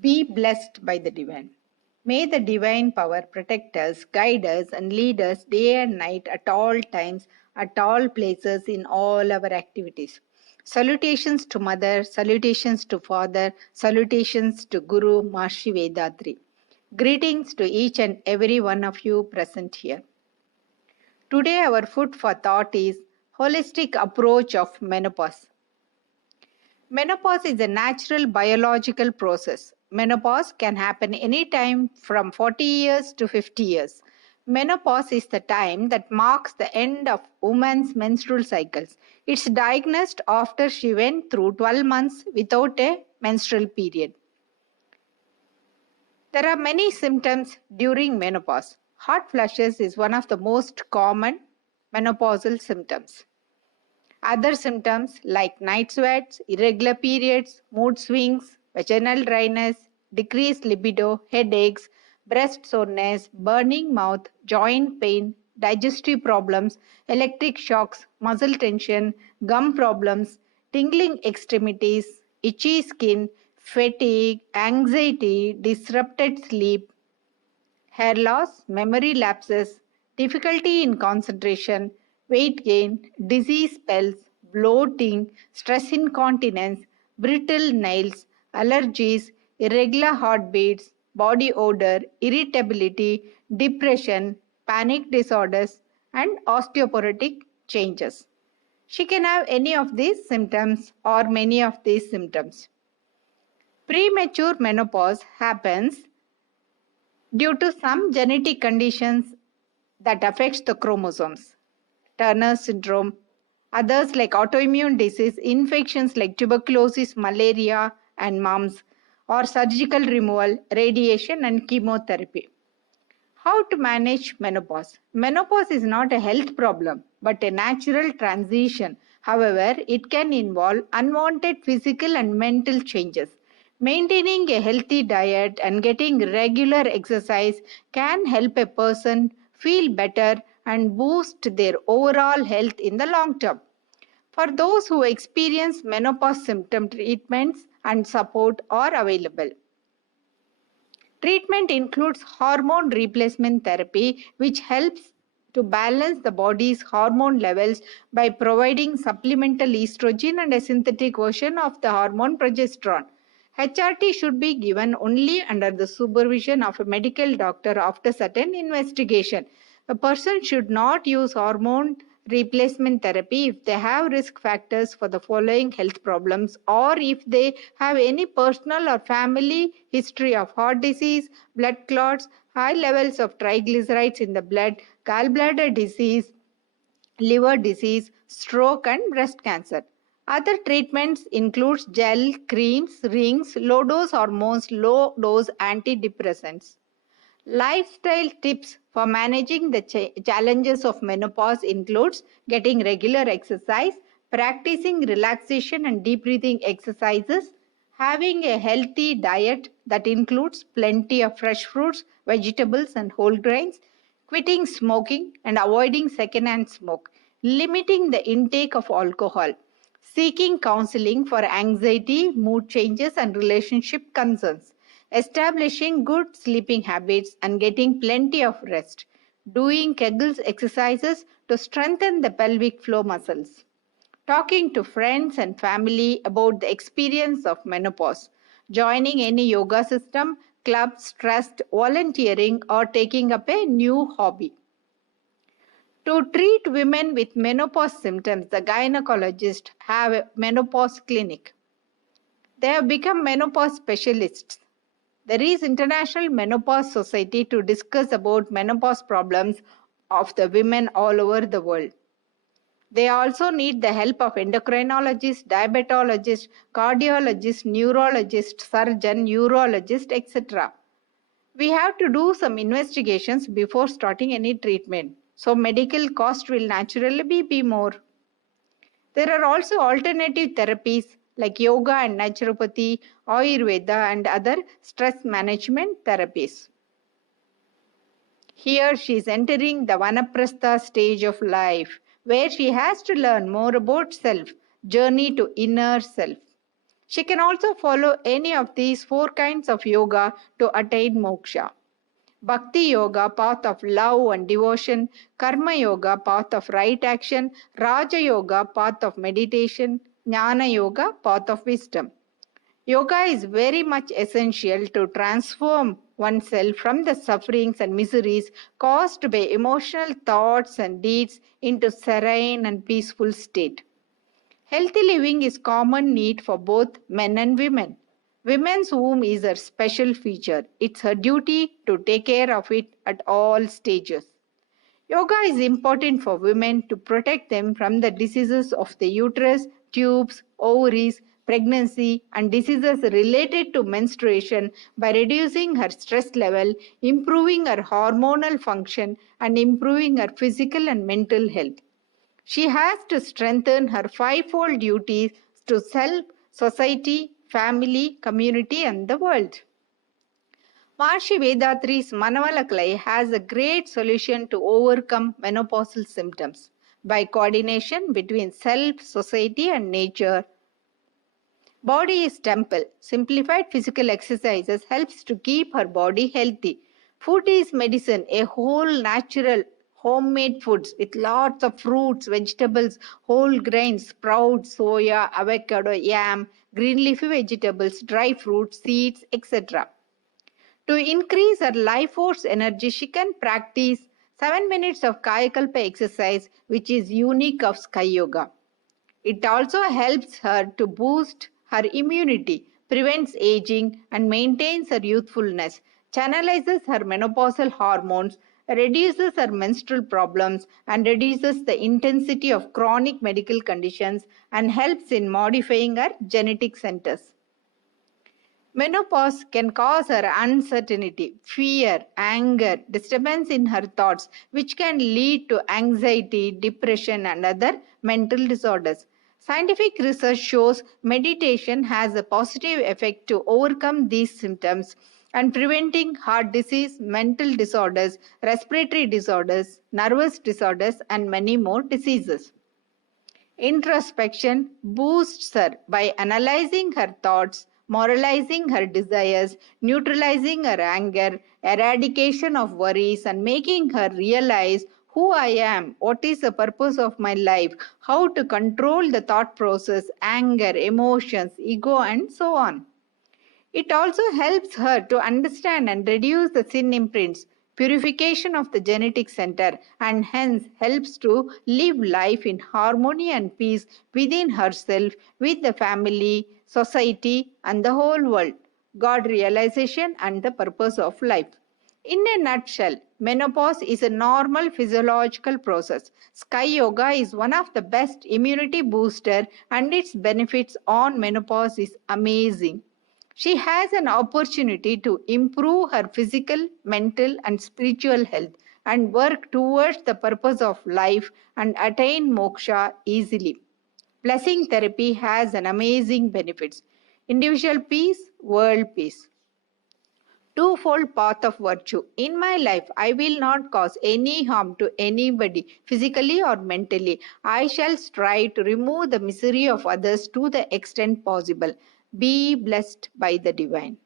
Be blessed by the divine. May the divine power protect us, guide us, and lead us day and night at all times, at all places, in all our activities. Salutations to Mother, salutations to Father, salutations to Guru Maharishi Vedatri. Greetings to each and every one of you present here. Today, our food for thought is holistic approach of menopause. Menopause is a natural biological process. Menopause can happen anytime from 40 years to 50 years. Menopause is the time that marks the end of woman's menstrual cycles. It's diagnosed after she went through 12 months without a menstrual period. There are many symptoms during menopause. Hot flushes is one of the most common menopausal symptoms. Other symptoms like night sweats, irregular periods, mood swings, vaginal dryness, decreased libido, headaches, breast soreness, burning mouth, joint pain, digestive problems, electric shocks, muscle tension, gum problems, tingling extremities, itchy skin, fatigue, anxiety, disrupted sleep, hair loss, memory lapses, difficulty in concentration, weight gain, disease spells, bloating, stress incontinence, brittle nails, allergies, irregular heartbeats, body odor, irritability, depression, panic disorders, and osteoporotic changes. She can have any of these symptoms or many of these symptoms. Premature menopause happens due to some genetic conditions that affects the chromosomes. Turner syndrome, others like autoimmune disease, infections like tuberculosis, malaria, and mumps, or surgical removal, radiation, and chemotherapy. How to manage menopause? Menopause is not a health problem, but a natural transition. However, it can involve unwanted physical and mental changes. Maintaining a healthy diet and getting regular exercise can help a person feel better and boost their overall health in the long term. For those who experience menopause symptom, treatments and support are available. Treatment includes hormone replacement therapy, which helps to balance the body's hormone levels by providing supplemental estrogen and a synthetic version of the hormone progesterone. HRT should be given only under the supervision of a medical doctor after certain investigation. A person should not use hormone replacement therapy if they have risk factors for the following health problems, or if they have any personal or family history of heart disease, blood clots, high levels of triglycerides in the blood, gallbladder disease, liver disease, stroke, and breast cancer. Other treatments include gel, creams, rings, low dose hormones, low dose antidepressants. Lifestyle tips for managing the challenges of menopause includes getting regular exercise, practicing relaxation and deep breathing exercises, having a healthy diet that includes plenty of fresh fruits, vegetables and whole grains, quitting smoking and avoiding secondhand smoke, limiting the intake of alcohol, seeking counseling for anxiety, mood changes and relationship concerns, establishing good sleeping habits and getting plenty of rest, doing Kegels exercises to strengthen the pelvic floor muscles, talking to friends and family about the experience of menopause, joining any yoga system, clubs, trust, volunteering, or taking up a new hobby. To treat women with menopause symptoms, the gynecologists have a menopause clinic. They have become menopause specialists. There is International Menopause Society to discuss about menopause problems of the women all over the world. They also need the help of endocrinologists, diabetologists, cardiologists, neurologists, surgeon, urologist, etc. We have to do some investigations before starting any treatment. So medical cost will naturally be more. There are also alternative therapies like yoga and naturopathy, Ayurveda, and other stress management therapies. Here she is entering the Vanaprastha stage of life, where she has to learn more about self, journey to inner self. She can also follow any of these 4 kinds of yoga to attain moksha. Bhakti Yoga, path of love and devotion, Karma Yoga, path of right action, Raja Yoga, path of meditation, Jnana Yoga, path of wisdom. Yoga is very much essential to transform oneself from the sufferings and miseries caused by emotional thoughts and deeds into serene and peaceful state. Healthy living is common need for both men and women. Women's womb is her special feature. It's her duty to take care of it at all stages. Yoga is important for women to protect them from the diseases of the uterus, tubes, ovaries, pregnancy, and diseases related to menstruation by reducing her stress level, improving her hormonal function, and improving her physical and mental health. She has to strengthen her fivefold duties to self, society, family, community, and the world. Maharishi Vedatri's Manavalakalai has a great solution to overcome menopausal symptoms by coordination between self, society, and nature. Body is temple. Simplified physical exercises helps to keep her body healthy. Food is medicine, a whole natural homemade foods with lots of fruits, vegetables, whole grains, sprouts, soya, avocado, yam, green leafy vegetables, dry fruits, seeds, etc. To increase her life force energy, she can practice 7 minutes of Kayakalpa exercise, which is unique of Sky Yoga. It also helps her to boost her immunity, prevents aging, and maintains her youthfulness, channelizes her menopausal hormones, reduces her menstrual problems, and reduces the intensity of chronic medical conditions, and helps in modifying her genetic centers. Menopause can cause her uncertainty, fear, anger, disturbance in her thoughts, which can lead to anxiety, depression, and other mental disorders. Scientific research shows meditation has a positive effect to overcome these symptoms and preventing heart disease, mental disorders, respiratory disorders, nervous disorders, and many more diseases. Introspection boosts her by analyzing her thoughts, moralizing her desires, neutralizing her anger, eradication of worries, and making her realize who I am, what is the purpose of my life, how to control the thought process, anger, emotions, ego, and so on. It also helps her to understand and reduce the sin imprints, purification of the genetic center, and hence helps to live life in harmony and peace within herself, with the family, society, and the whole world. God realization and the purpose of life. In a nutshell, menopause is a normal physiological process. Sky Yoga is one of the best immunity booster and its benefits on menopause is amazing. She has an opportunity to improve her physical, mental, and spiritual health and work towards the purpose of life and attain moksha easily. Blessing therapy has an amazing benefits. Individual peace, world peace. Twofold path of virtue. In my life, I will not cause any harm to anybody, physically or mentally. I shall strive to remove the misery of others to the extent possible. Be blessed by the divine.